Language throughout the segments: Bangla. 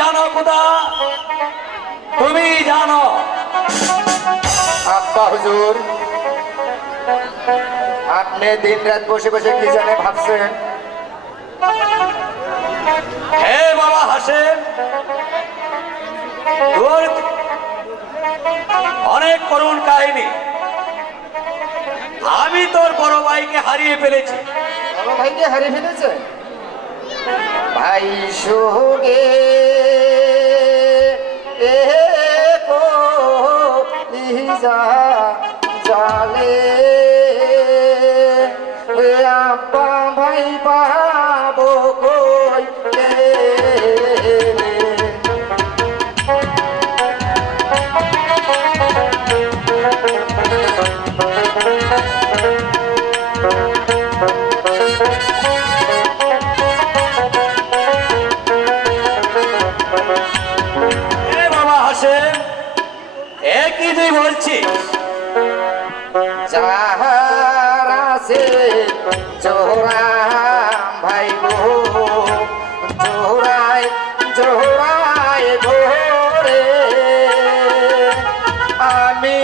জানো খোদা, তুমি জানো। আব্বা হুজুর, আপনি দিন রাত বসে বসে কি জানে ভাবছেন? হে বাবা হাসেম, তোর অনেক করুণ কাহিনী। আমি তোর বড় ভাইকে হারিয়ে ফেলেছি। বড় ভাইকে হারিয়ে ফেলেছে? ভাই সোগে জালে আব্বা ভাই পাবো কই কি তুই বলছিস? যাহার আছে জোহরা ভাই গো, জোহরায় জোহরায় ঘোরে আমি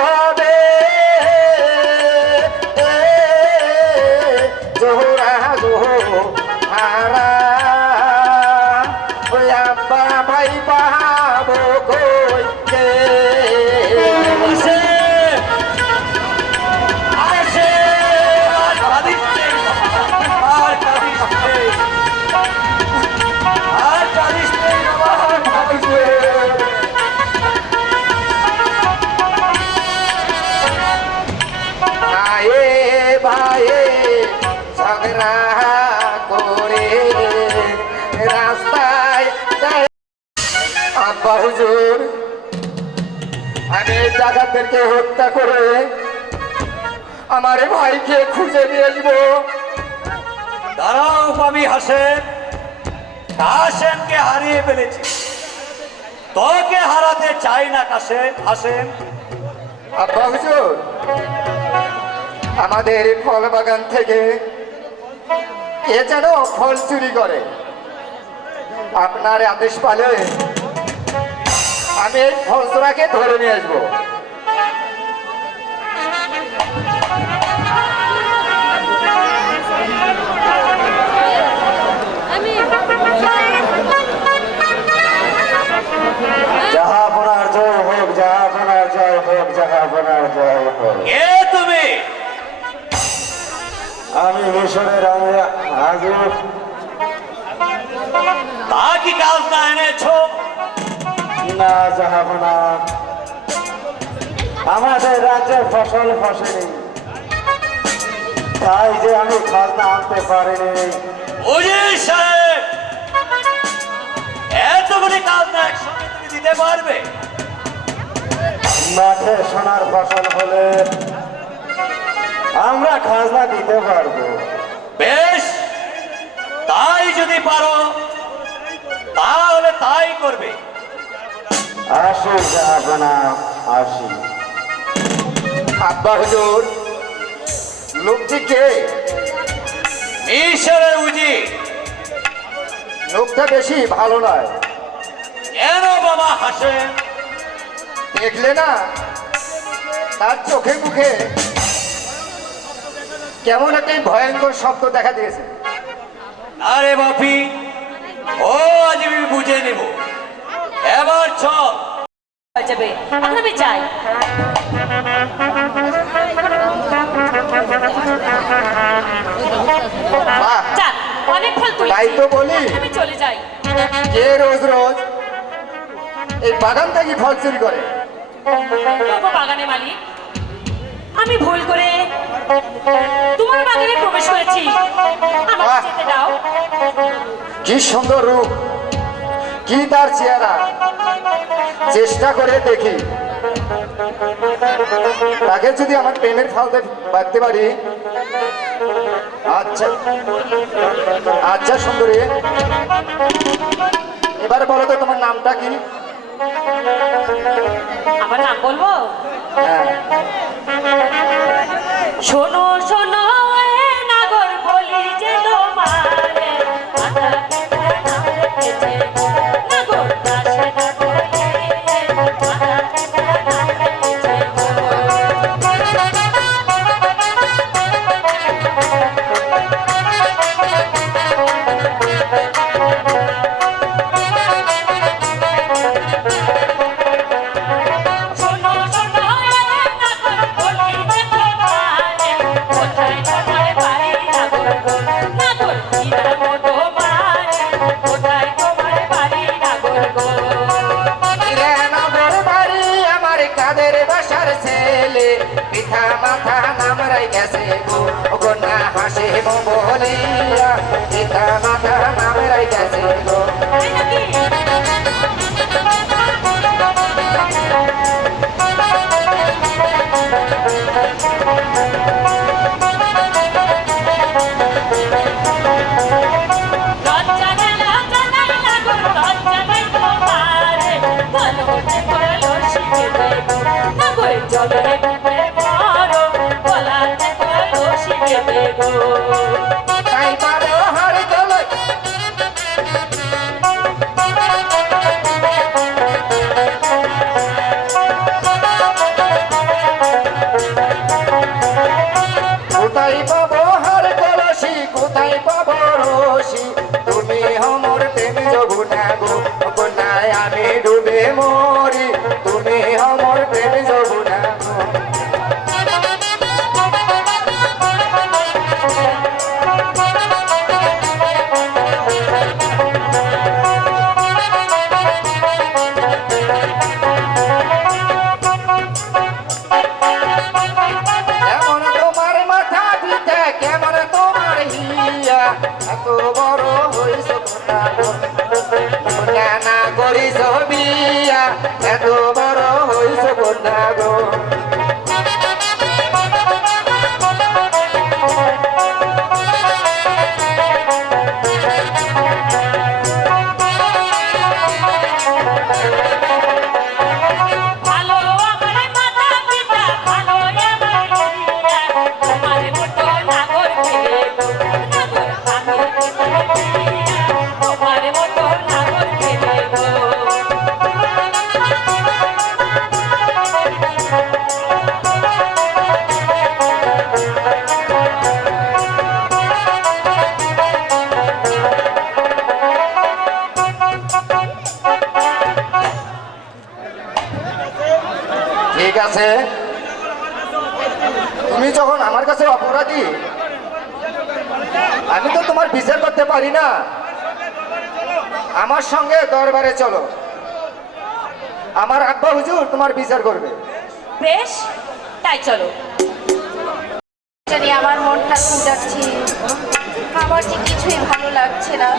ভাবে জোহরা গো হারা ওই আব্বা ভাই পাবো কই কে? আব্বা হুজুর, আমি ডাকাতদেরকে হত্যা করে আমার ভাইকে খুঁজে নিয়ে আসবো। দাঁড়াও পাবি হাসেম, কাসেমকে হারিয়ে ফেলেছি, তোকে হারাতে চাই না কাসেম। হাসেম, আব্বা হুজুর, আমাদের ফল বাগান থেকে কে যেন ফল চুরি করে, আপনার আদেশ পালে আমি এই ফলসরাকে ধরে নিয়ে আসবো। জাহাপনার জয় হোক, জাহাপনার জয় হোক, জাহাপনার জয় হোক। কে তুমি? আমি মিশরের হাজুর। তা কি কাজ না এনেছো? না জাহাপনা, আমাদের রাজ্যে ফসল ফসেনি, তাই যে আমি খাজনা আনতে পারিনি। উজির সাহেব, এতগুলি কাজ না একসঙ্গে তুমি দিতে পারবে? মাঠে সোনার ফসল হলে আমরা খাজনা দিতে পারবো। বেশ, তাই যদি পারো তাহলে তাই করবে। আসি জাহাপনা, আসি। আব্বা হুজুর, লোকটি কে? মিশরের উজির। লোকটা বেশি ভালো নয়। কেন বাবা হাসেম? দেখলে না তার চোখে মুখে কেমন একটা ভয়ঙ্কর শব্দ দেখা দিয়েছে। আরে বাপি, ও আজ আমি বুঝে নেব। এবার চল যাবে, এখন আমি যাই। যাক, অনেক ফল তুলেছি, তাই তো বলি, আমি চলে যাই। কে রোজ রোজ এই বাগান থেকে ফল চুরি করে? তবু বাগানে মালিক, আমি ভুল করে তোমার বাগানে প্রবেশ করেছি, আমাকে যেতে দাও। কি সুন্দর রূপ, কি তার চেহারা, চেষ্টা করে দেখি তাকে যদি আমার প্রেমের ফালতে বাঁধতে পারি। আচ্ছা আচ্ছা সুন্দরী, এবারে বলো তো তোমার নামটা কি? আমার নাম বলবো? হ্যাঁ। শোনো শোনো এ নাগর বলি যে তোমার মাথা ব্যথা না রেখেছে। মাথা নামরাই গেছে গো কন্যা হাসে বলিয়া পিতা মাথা নামরাই গেছে গো তাই নাকি? লজ্জা গেল জানাই না গো, লজ্জা নাই তোমারে, বলো না বলো শিখে দেবো, না গো জলে ডুবে মরো, বলাতে বলো শিখে দেবো। তাই পারো হার চলো কোথায় পাবো হার কলসি কোথায় পাবো রসি তুমি আমার প্রেম যমুনা গো কন্যায় আমি ডুবে মরি তুমি আমার প্রেম যমুনা গো কেমন তোমার মাথা পিতা কেমন তোমার হিয়া এত বড় হইস না করিস বিয়া এত বড় হইস কন্যা গো ভালো আমার মাতা পিতা, ভালো আমার হিয়া, তোমার মতো নাগর পেলে গো, নাগর আমি হিয়া, তোমার মতো নাগর পেলে গো। ঠিক আছে তুমি যখন আমার কাছে অপরাধী আমি তো তোমার বিচার করতে পারি না আমার সঙ্গে দরবারে চলো আমার আব্বা হুজুর তোমার বিচার করবে বেশ, তাই চলো। জানি আমার মনটা কুটাচ্ছে আমার যে কিছুই ভালো লাগছে না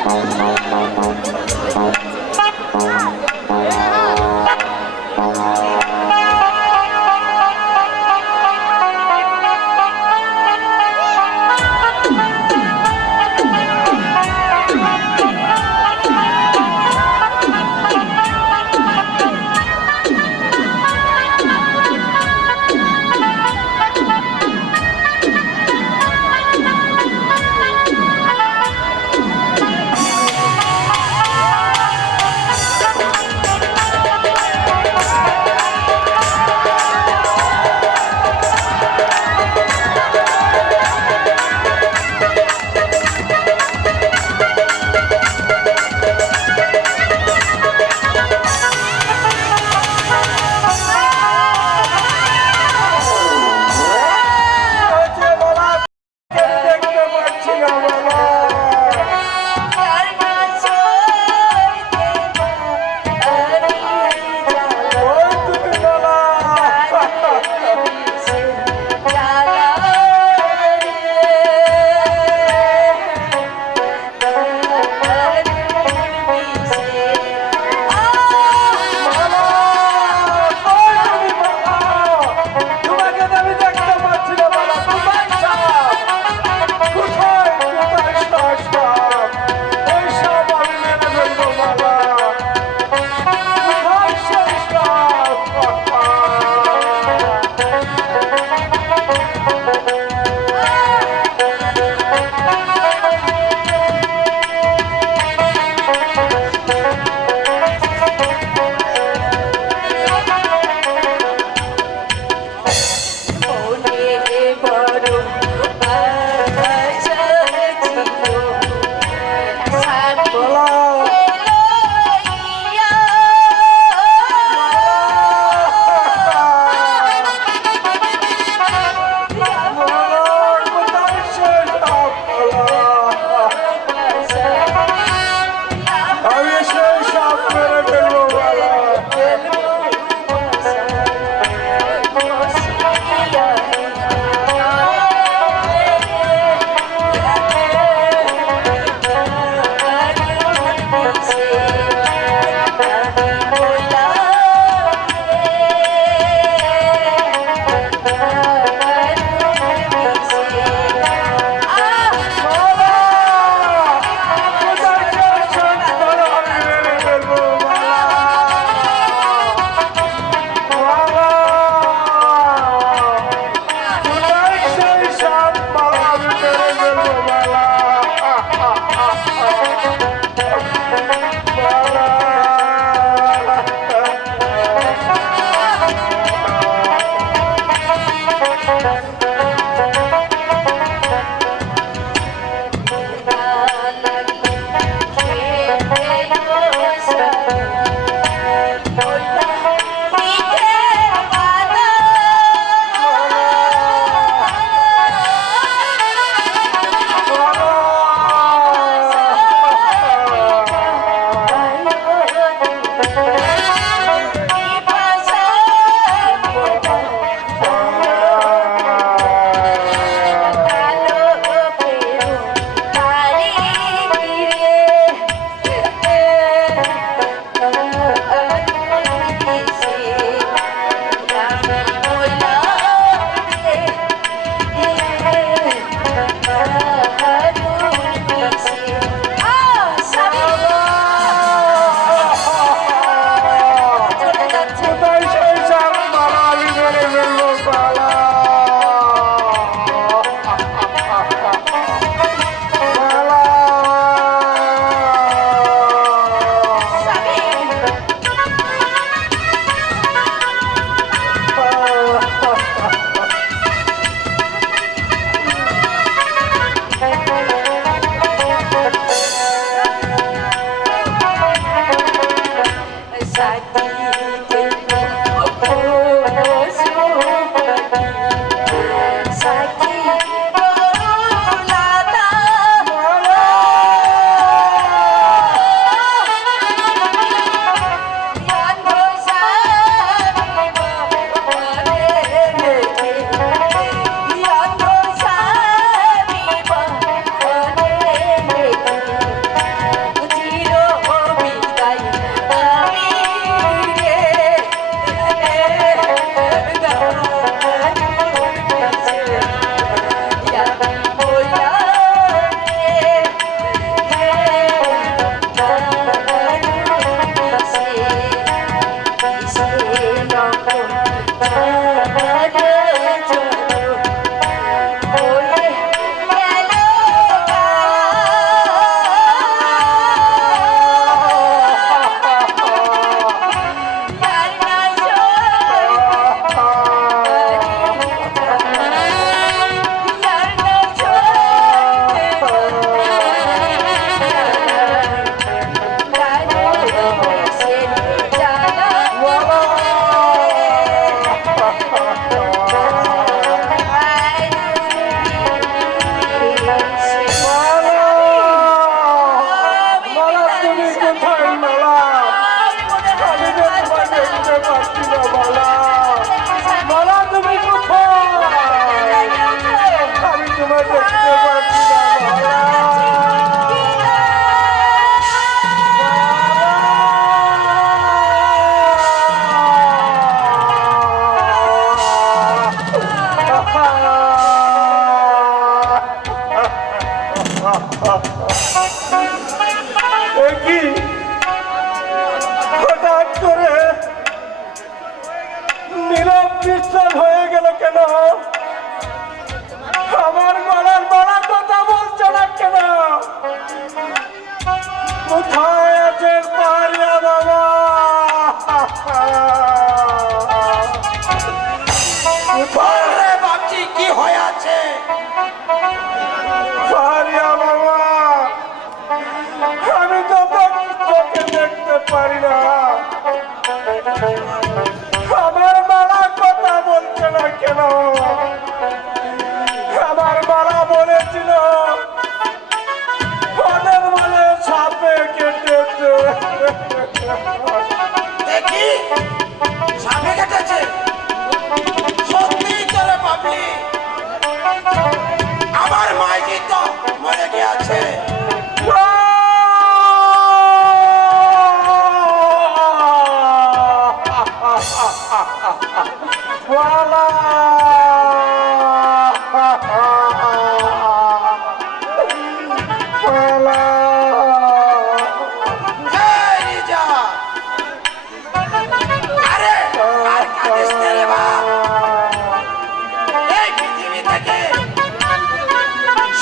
কি হঠাৎ করে নীরব নিশ্চল হয়ে গেল কেন? আমার গলার মালা কথা বলছো না কেন? কোথায় আছেন পাহাড়িয়া বাবা? ভাবছি কি হয়ে আছে পাহাড়িয়া বাবা, আমি তো তোকে দেখতে পারি না। আমার মালা কথা বলছে না কেন? আমার মালা বলেছিল ওদের বলে সাপে কেটেছে। দেখি সামনে কেটেছে সত্যি তোরে পাবলি আমার মাইজি তো মরে গিয়েছে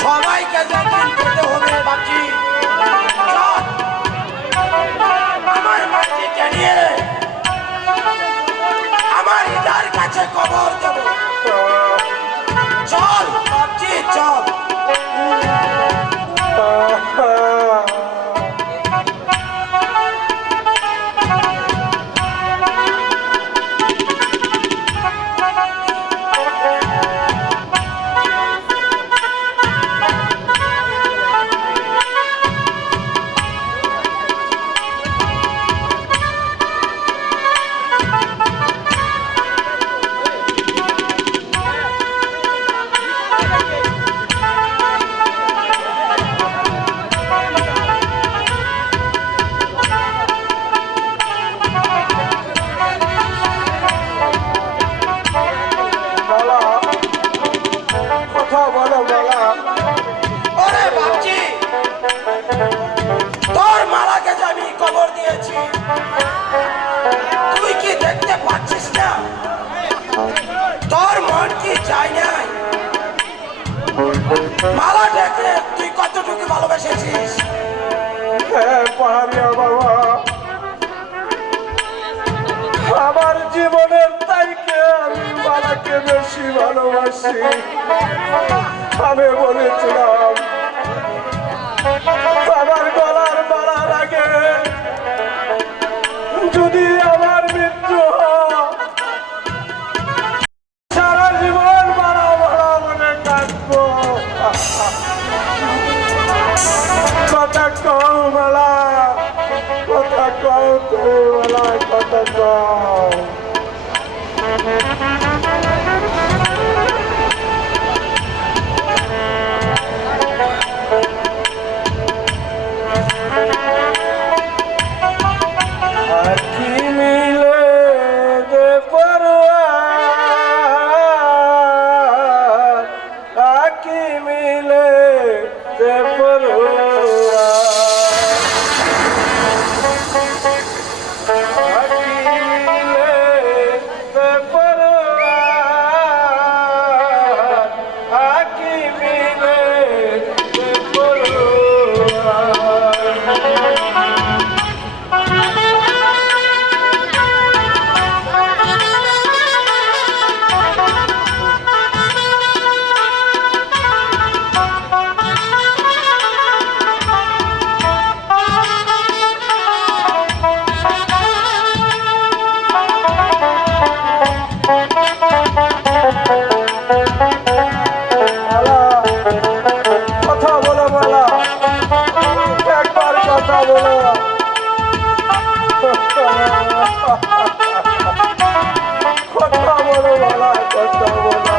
সবাইকে যখন করতে হবে বাচ্চি আমার মাটিকে নিয়ে আমার ইদার কাছে কবর দেব চল বাচ্চি চল তোর মালাকে যে আমি কবর দিয়েছি তুই কি দেখতে পাচ্ছিস না? তোর মন কি চাই নাই মালা দেখে তুই কতটুকু ভালোবেসেছিস? হ্যাঁ পাহাড়িয়া বাবা, আমার জীবনের তাইকে আমি মালাকে বেশি ভালোবাসি। আমি বলেছিলাম আমার গলার মালার আগে যদি আমার কম আখি মিলে যে পরোয়ার আখি মিলে যে পরোয়ার আখি মিলে যে পরোয়ার আখি মিলে যে পরোয়ার মালা কথা বলো মালা একবার কথা বলো কথা বলো মালা কথা বলো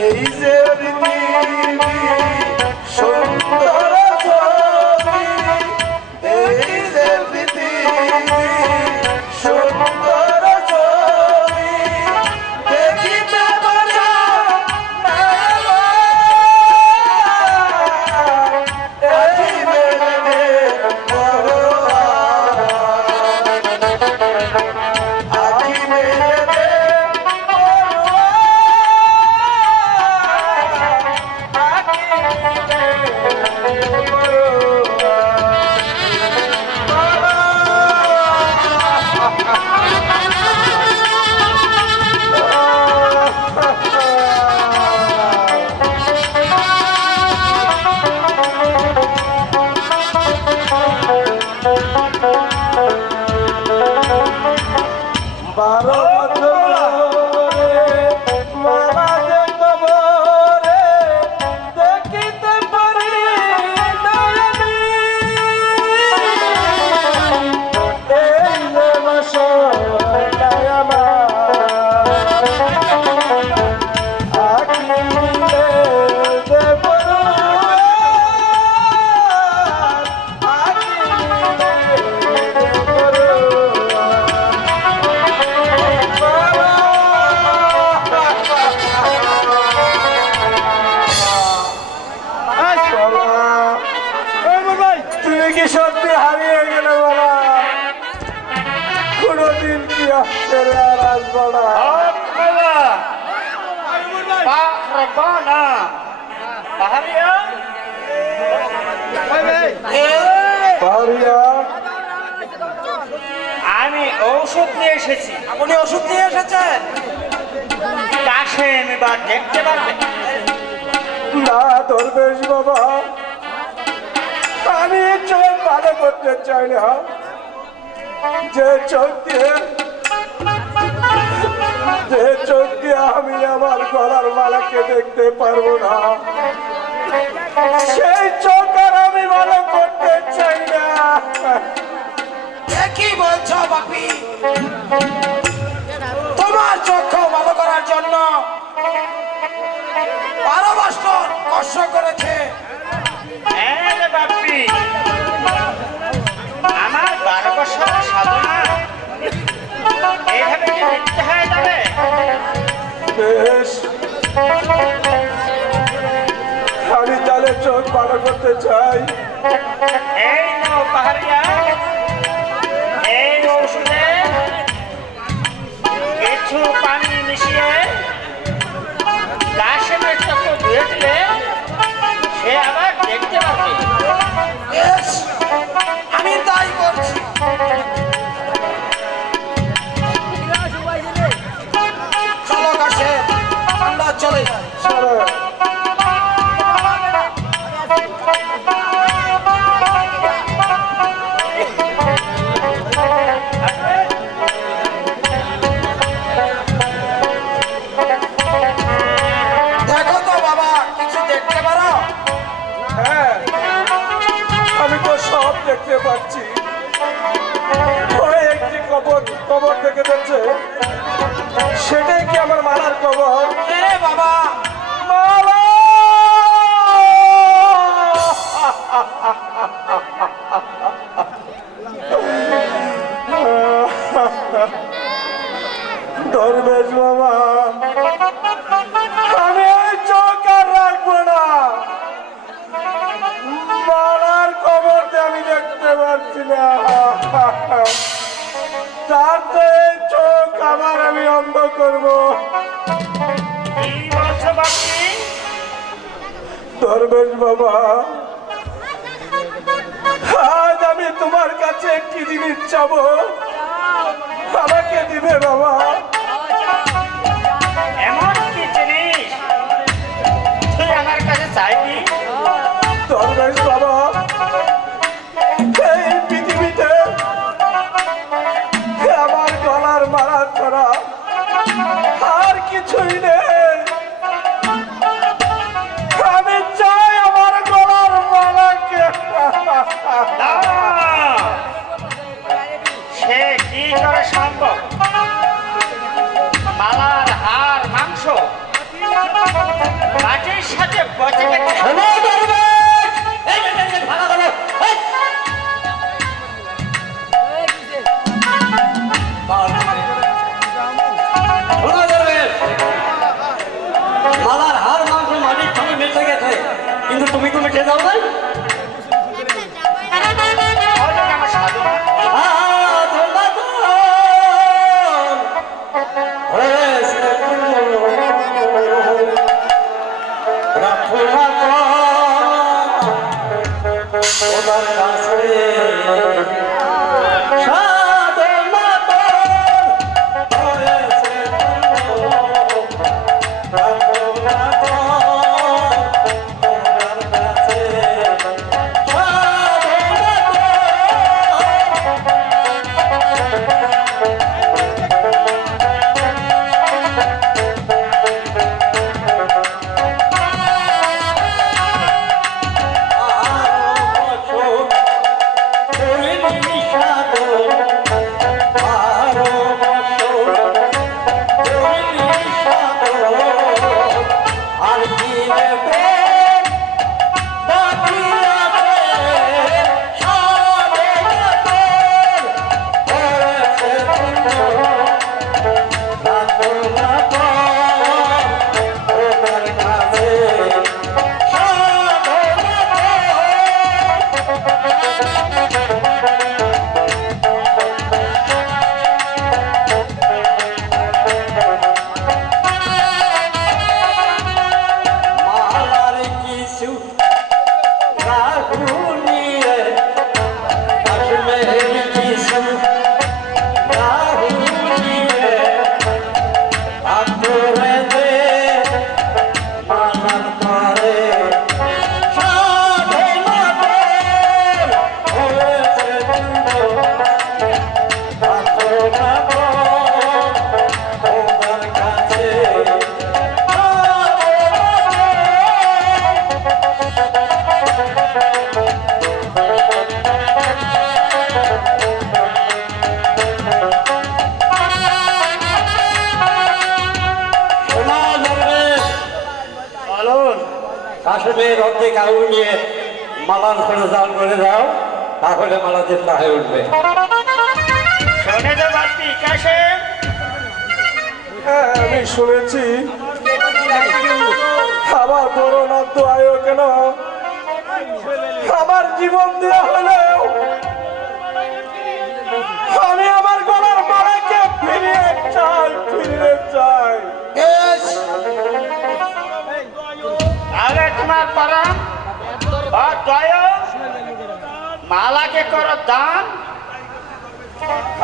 এই যে পৃথিবী সুন্দর ছবি এই যে পৃথিবী সুন্দর ছবি দেখিতে মজা এই মেলে আখি মেলে বারো বছরে মালা যে কবরে দেখিতে পারি নয়নি এই যে বাসনায় আমার আখি মিলে যে পরোয়ার আখি মিলে যে তুমি কি সত্যি হারিয়ে গেলে বলা কোনদিন কি আসছে রে আর আসবো না পাহাড়িয়া আমি ঔষধ নিয়ে এসেছি। আপনি ওষুধ নিয়ে এসেছেন? কাশেম এবার দেখতে পারবে না দরবেশ বাবা আমি চোখ ভালো করতে চাই না যে চোখ দিয়ে আমি আমার গলার মালাকে দেখতে পারবো না সেই চোখ আর আমি ভালো করতে চাই না। কি বলছো বাপি? তোমার চক্ষু ভালো করার জন্য 12 বছর কষ্ট করেছে। বাপি আমার 12 বছরের সাধনা এইভাবে কি মিথ্যে হয়ে যাবে? বেশ আমি তাহলে চোখ ভালো করতে চাই। এই নাও পাহাড়িয়া, এই ঔষধে কিছু পানি মিশিয়ে কাশেমের চক্ষু ধুয়ে দিলে সে আবার দেখতে পাবে। দেখতে পাচ্ছি ওই একটি কবর দেখে যাচ্ছে, সেটাই কি আমার মালার কবর? বাবা মালা! দরবেশ বাবা, আমি ওই চোখ আর রাখবো না। মালার কবরতে আমি দেখতে পাচ্ছি না, তার তো এই চোখ আমার আমি অন্ধ করবো। দরবেশ বাবা, আজ আমি তোমার কাছে একটি জিনিস চাবো, আমাকে দিবে বাবা? এমন কি জিনিস তুই আমার কাছে চাইবি? দরবেশ বাবা, এই পৃথিবীতে আমার গলার মালা ছাড়া আর কিছুই নেই। আমি চাই আমার গলার মালাকে। সে কি করে সম্ভব? মালার হার মাংস মাটির সাথে পচে গেছে। মালার হার মাংস মাটির সঙ্গে মিশে গেছে, কিন্তু তুমি তো মিশে যাও নাই। আমার সাধু কাশেমের অর্ধেক আলু নিয়ে মালার করে জাল করে দাও, তাহলে মালা চেষ্টা হয়ে উঠবে। শোনে তো বাতি কাশেম, হ্যাঁ, আমি শুনেছি আমার বড় নদ্য আয়ো কেন আমার জীবন দেওয়া হলেও আমি আমার গলার মালাকে ফিরিয়ে চাই, ফিরিয়ে চাই। আরে তোমার পরাম দয় মালাকে করো দান।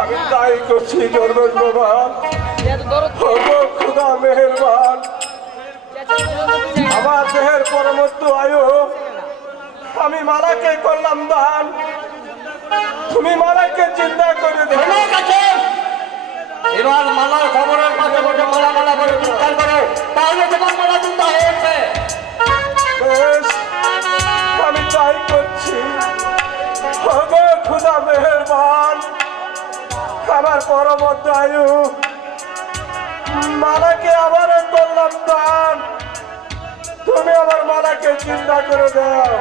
আমি তাই করছি দরবেশ বাবা। ওগো খুদা মেহেরবান, আমার দেহের পরমত্ত আয়ু আমি মালাকে করলাম দান, তুমি মালাকে চিন্তা করে দেবো। এবার মালার খবরের পাশে বসে মালা মালা করে চিন্তা করো, তাহলে তোমার মালা চিন্তা হয়ে উঠবে। বেশ, আমি তাই করছি। ওগো আমার পরবর্তী আয়ু মালাকে আবারও করলাম দান, তুমি আমার মালাকে চিন্তা করে দাও।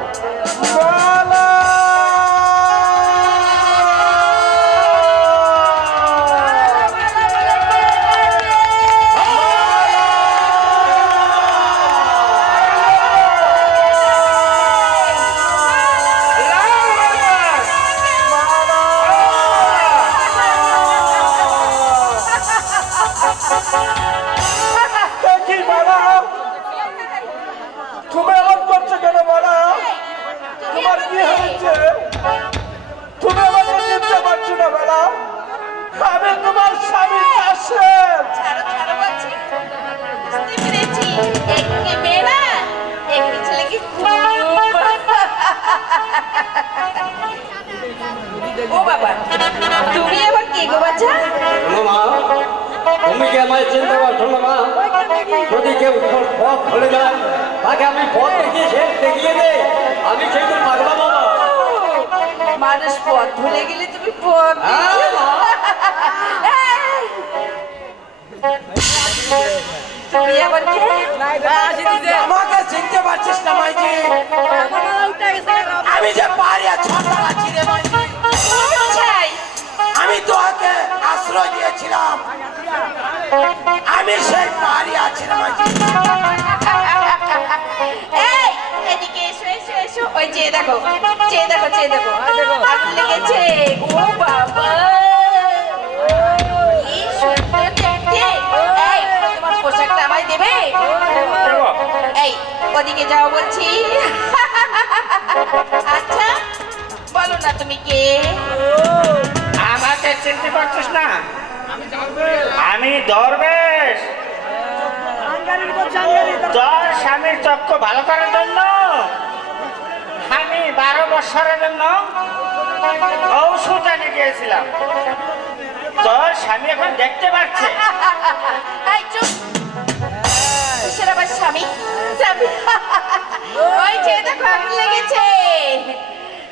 মালা কি মালা, তুমি এমন করছো কেন মালা? তোমার কি হয়েছে? তুমি আমাকে চিনতে পারছো না মালা? আমি তোমার স্বামী কাশেম। ছাড়ো ছাড়ো বলছি, বুঝতে পেরেছি। একটি মেয়ে না, একটি ছেলেকে ও বাবা, তুমি আবার কে গো বাচ্চা? মা, তুমি কি আমায় চিনতে পারছো না মা? যদি কেউ পথ ভুলে যায় তাকে আমি পথ দেখিয়ে দেই, আমি সেই তো পাগলা বাবা। মানুষ পথ ভুলে গেলে তুমি পথ হ্যাঁ, মা। তুমি আবার কে? আমাকে চিনতে পারছিস না মাইজি? আমি যে পারিয়া ছটা আছি রে মাইজি। চাই আমি তোকে আশ্রয় দিয়েছিলাম, আমি সেই পারি আছি রে মাইজি। এই এদিকে এসো এসো এসো, ওই চেয়ে দেখো চেয়ে দেখো চেয়ে দেখো, আগুন লেগেছে। ও বাবা, কি সুন্দর দেখতে। এই তোমার পোশাকটা আমায় দেবে? এই ওদিকে যাও বলছি। আচ্ছা বলো না তুমি কে? আমাকে চিনতে পারছিস না? আমি দরবেশ, তোর স্বামীর চক্ষু ভালো করার জন্য আমি 12 বছরের জন্য ঔষধ এনে গিয়েছিলাম। তোর স্বামী এখন দেখতে পাচ্ছে। এই চুপ, কিসের আবার স্বামী? স্বামী? ওই যে দেখো আগুন লেগেছে।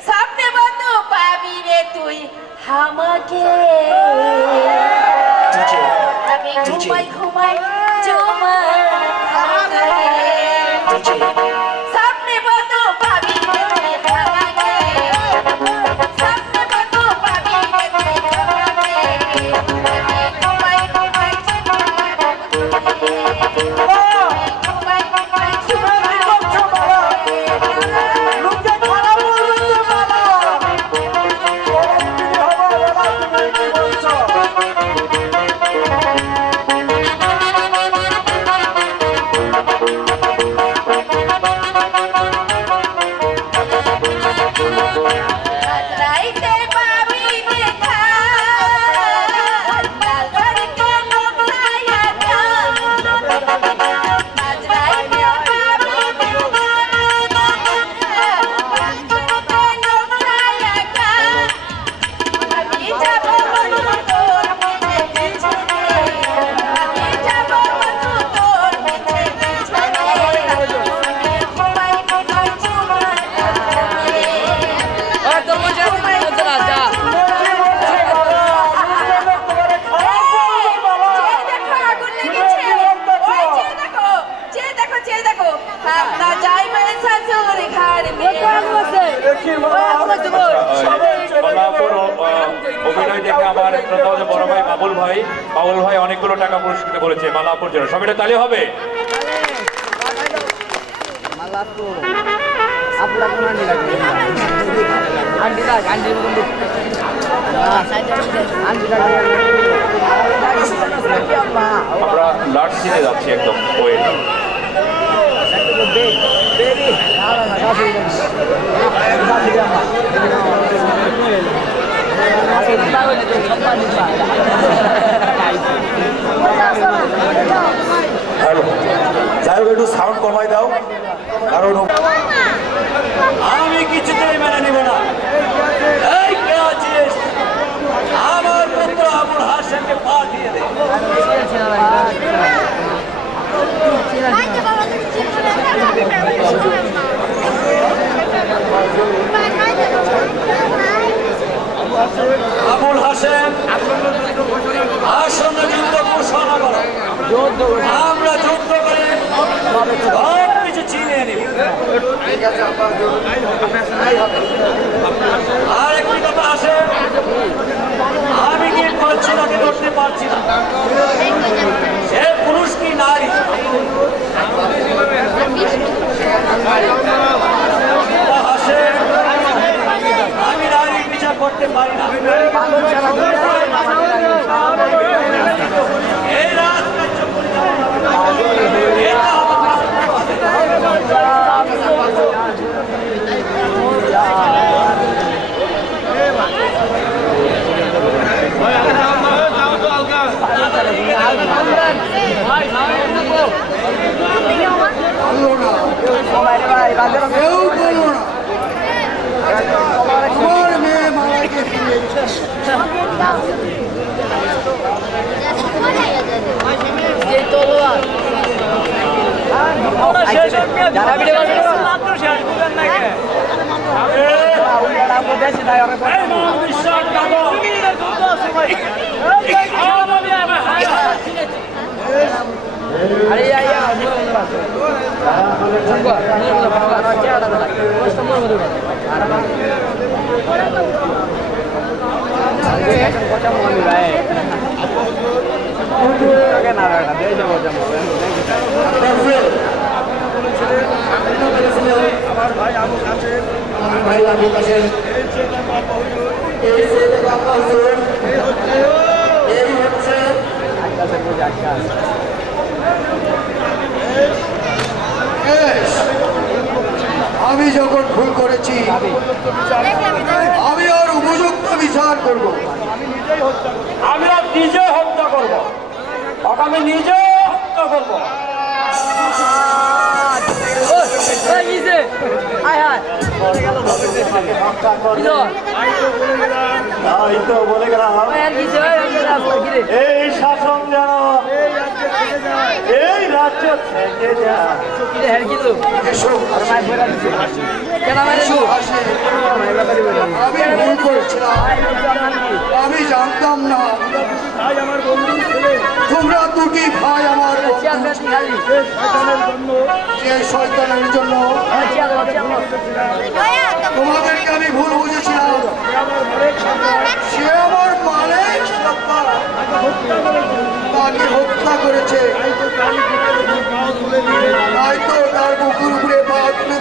সামনে বন্ধু পাবি রে তুই আমাকে। আমি ঘুমাই ঘুমাই জমাই সামনে বন্ধু পাবি রে তুই আমাকে। সামনে বন্ধু পাবি রে তুই আমাকে। ঘুমাই ঘুমাই লোকে খারাপ বলবে তো মালা। তুমি হবা মালা, তুমি কি বলছো? রাইতে পাবি দেখা বাজারকে লোকায়া কা। আজ রাইতে পাবি দেখা বাজারকে লোকায়া কা। আমি যাব বন্ধু তোর পিছে পিছে, আমি যাব বন্ধু তোর পিছে পিছে। ঘুমাই ঘুমাই ঘুমাই দেখি মালা, কমলাপুর অভিনয় দেখে আমার শ্রদ্ধা বড় ভাই বাবুল ভাই অনেকগুলো টাকা পুরস্কৃত করেছে মালাপুর জন্য। সবাই তালি হবে। আমরা লাস্ট সিনে যাচ্ছি একদম ওয়েট। হ্যালো, যাই হোক একটু সাউন্ড কমাই দাও, কারণ আমি কিছুতেই মেনে নিব না। এই কে আছিস? আমার পুত্র আবুল হাসেমকে পাঠিয়ে দে। আবুল হাসেম ঠিক আছে আব্বা হুজুর তাই হবে আর একটি কথা আসে, আমি কি পারছি তাকে ধরতে পারছি না, সে পুরুষ কি নারী। আসে, আমি নারীর বিচার করতে পারি না। এই রাজকার্য এটা কেউ বললো না আমার মেয়ে মালাকে ফিরিয়েছে ভাই আবু কাসেম এই ছেলে বাবা হুজুর এই হচ্ছে আমি যখন ভুল করেছি আমি ওর উপযুক্ত বিচার করব আমি আর নিজে হত্যা করবো, ওকে আমি নিজে হত্যা করবো। এই তো বলে গেলাম এই শাসন যেন এই রাজ্য থেকে যায়। এসো আসে আমি ভুল করেছিলাম আমি জানতাম না তোমরা দুটি ভাই আমার যে শয়তানের জন্য তোমাদেরকে আমি ভুল বুঝেছিলাম সে আমার মালিক তাকে হত্যা করেছে তাই তো তার বুকুর উপরে পা তুলে